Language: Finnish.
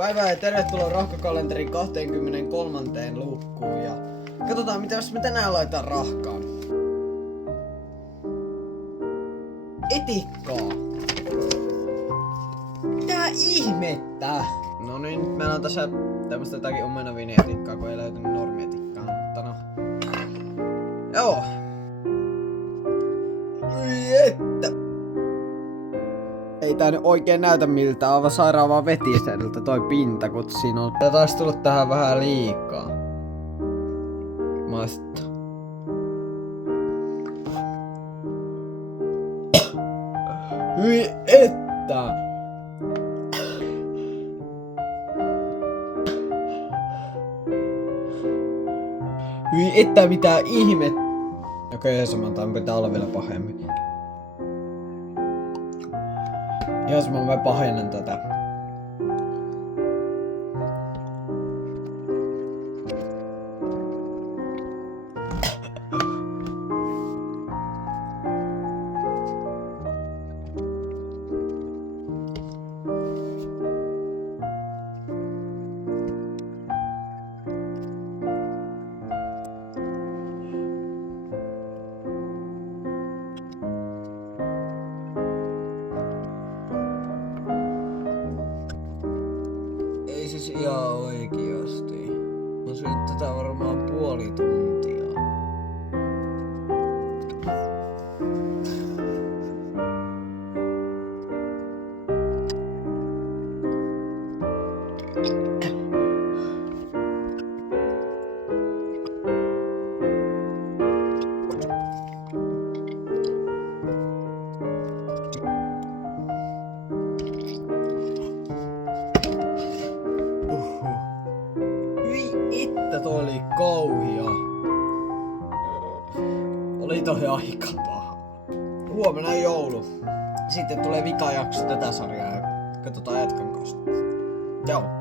Päivää ja tervetuloa rahkakalenterin 23. luukkuun ja katsotaan mitä jos me tänään laitetaan rahkaan. Etikkaa. Mitä ihmettä? No niin, nyt meillä on tässä tämmöstä jotakin omenaviinietikkaa, kun ei löytynyt normietikkaa, mutta no. Joo. Että. Ei tää nyt oikein näytä miltä, aivan sairaan vaan vetiseltä toi pinta, kun siinä on. Tää taas tullut tähän vähän liikaa. Maista. Hyi että! Hyi että mitä ihmet! Okei, samantaan pitää olla vielä pahemmin. Jos mä pahennan tätä. Ei siis ihan oikeasti. Mä syön tätä varmaan puoli tuntia. Että toi oli kauhia. Oli toi aika paha. Huomenna on joulu. Sitten tulee vikajakso tätä sarjaa ja katsotaan jatkan kanssa. Ciao.